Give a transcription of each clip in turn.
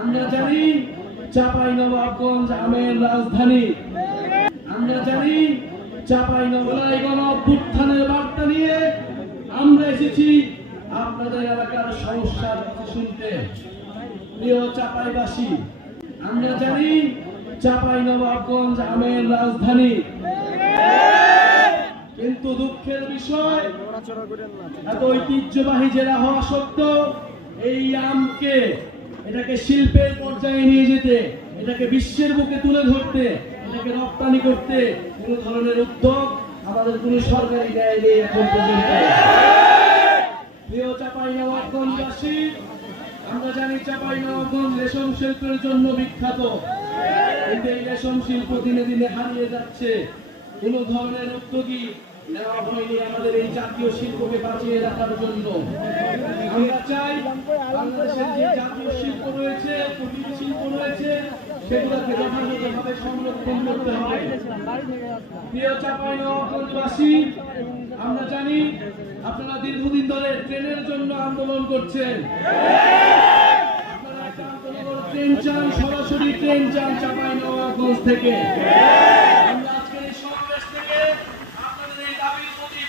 আমরা জানি চাপাই নবাবগঞ্জ আমের রাজধানী। আমরা জানি চাপাই বার্তা নিয়ে আমরা এসেছি আপনাদের এলাকার সমস্যার কথা শুনতে। প্রিয় চাপাইবাসী, আমরা জানি চাপাই নবাবগঞ্জ আমের রাজধানী। কিন্তু দুঃখের বিষয়, এত ঐতিহ্যবাহী জেলা হওয়া সত্ত্বেও এই আমকে এটাকে শিল্পের পর্যায়ে নিয়ে যেতে, এটাকে বিশ্বের বুকে তুলে ধরতে, এটাকে রপ্তানি করতে কোন ধরনের উদ্যোগ আমাদের কোন সরকারি নেই এখন পর্যন্ত। আমরা জানি চাপাই নবাবগঞ্জ রেশম শিল্পের জন্য বিখ্যাত। কিন্তু এই রেশম শিল্প দিনে দিনে হারিয়ে যাচ্ছে। কোন ধরনের উদ্যোগী আমাদের এই জাতীয় শিল্পকে বাঁচিয়ে রাখার জন্য। আমরা চাই বাংলাদেশের যে জাতীয় শিল্প রয়েছে, কুটির শিল্প রয়েছে, সেগুলোকে যথাযথভাবে সংরক্ষণ করতে হবে প্রিয় আমরা জানি আপনারা দীর্ঘদিন ধরে ট্রেনের জন্য আন্দোলন করছেন। ট্রেন চান, সরাসরি ট্রেন চান চাপাই নবাবগঞ্জ থেকে।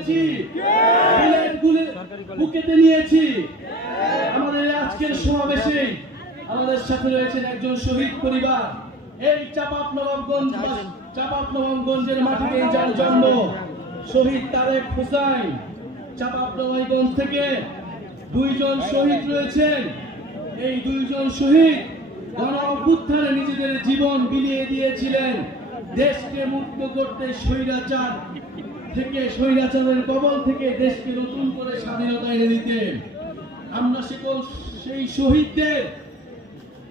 করেছি। বুকেতে নিয়েছি। আমাদের আজকের সমাবেশে আমাদের সাথে রয়েছেন একজন শহীদ পরিবার। এই নবাবগঞ্জ নবাবগঞ্জের মাটিতে যার জন্ম শহীদ তারেক নবাবগঞ্জ থেকে দুইজন শহীদ রয়েছেন। এই দুইজন শহীদ গণ অভ্যুত্থানে নিজেদের জীবন বিলিয়ে দিয়েছিলেন। দেশকে মুক্ত করতে স্বৈরাচার থেকে স্বৈরাচারের কবল থেকে দেশকে নতুন করে স্বাধীনতা এনে দিতে। আমরা সকল সেই শহীদদের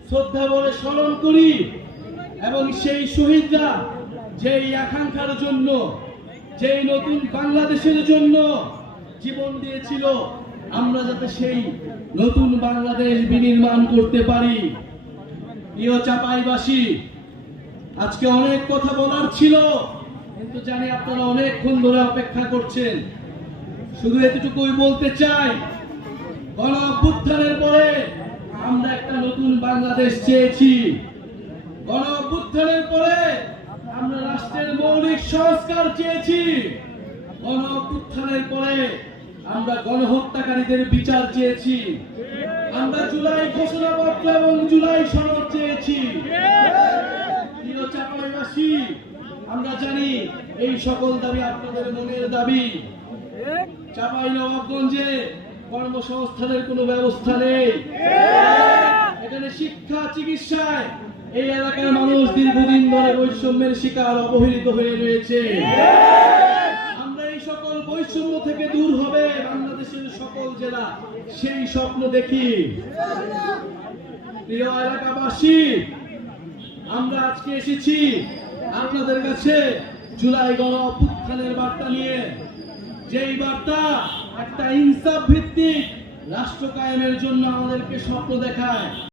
শ্রদ্ধা বলে স্মরণ করি এবং সেই শহীদরা যেই আকাঙ্ক্ষার জন্য, যেই নতুন বাংলাদেশের জন্য জীবন দিয়েছিল, আমরা যাতে সেই নতুন বাংলাদেশ বিনির্মাণ করতে পারি। প্রিয় চাপাইবাসী, আজকে অনেক কথা বলার ছিল। কিন্তু জানি আপনারা অনেকক্ষণ ধরে অপেক্ষা করছেন। শুধু এতটুকুই বলতে চাই গণ অভ্যুত্থানের পরে আমরা একটা নতুন বাংলাদেশ চেয়েছি। গণ অভ্যুত্থানের পরে আমরা রাষ্ট্রের মৌলিক সংস্কার চেয়েছি। গণ অভ্যুত্থানের পরে আমরা গণহত্যাকারীদের বিচার চেয়েছি। আমরা জুলাই ঘোষণাপত্র এবং জুলাই সনদ চেয়েছি। প্রিয় চাপাইবাসী আমরা জানি এই সকল দাবি আপনাদের মনের দাবি। চাপাই নবাবগঞ্জে কর্মসংস্থানের কোনো ব্যবস্থা নেই। এখানে শিক্ষা, চিকিৎসায় এই এলাকার মানুষ দীর্ঘদিন ধরে বৈষম্যের শিকার অবহেলিত হয়ে রয়েছে। আমরা এই সকল বৈষম্য থেকে দূর হবে বাংলাদেশের সকল জেলা, সেই স্বপ্ন দেখি। প্রিয় এলাকাবাসী, আমরা আজকে এসেছি আপনাদের কাছে জুলাই গণ অভ্যুত্থানের বার্তা নিয়ে, যেই বার্তা একটা ইনসাফ ভিত্তিক রাষ্ট্র কায়েমের জন্য আমাদেরকে স্বপ্ন দেখায়।